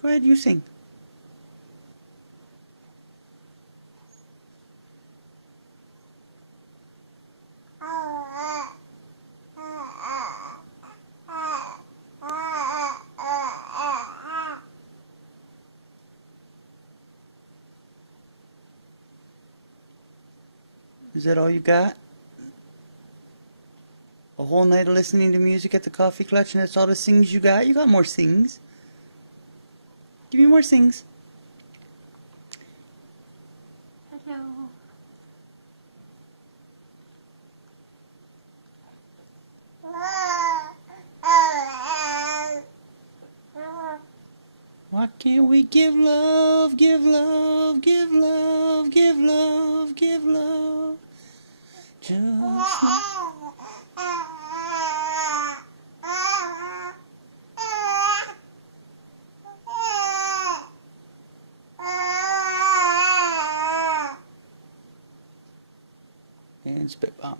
Go ahead, you sing. Is that all you got? A whole night of listening to music at the coffee clutch and that's all the sings you got? You got more sings. Give me more sings. Hello. Why can't we give love, give love, give love, give love, give love? Just and spit bomb.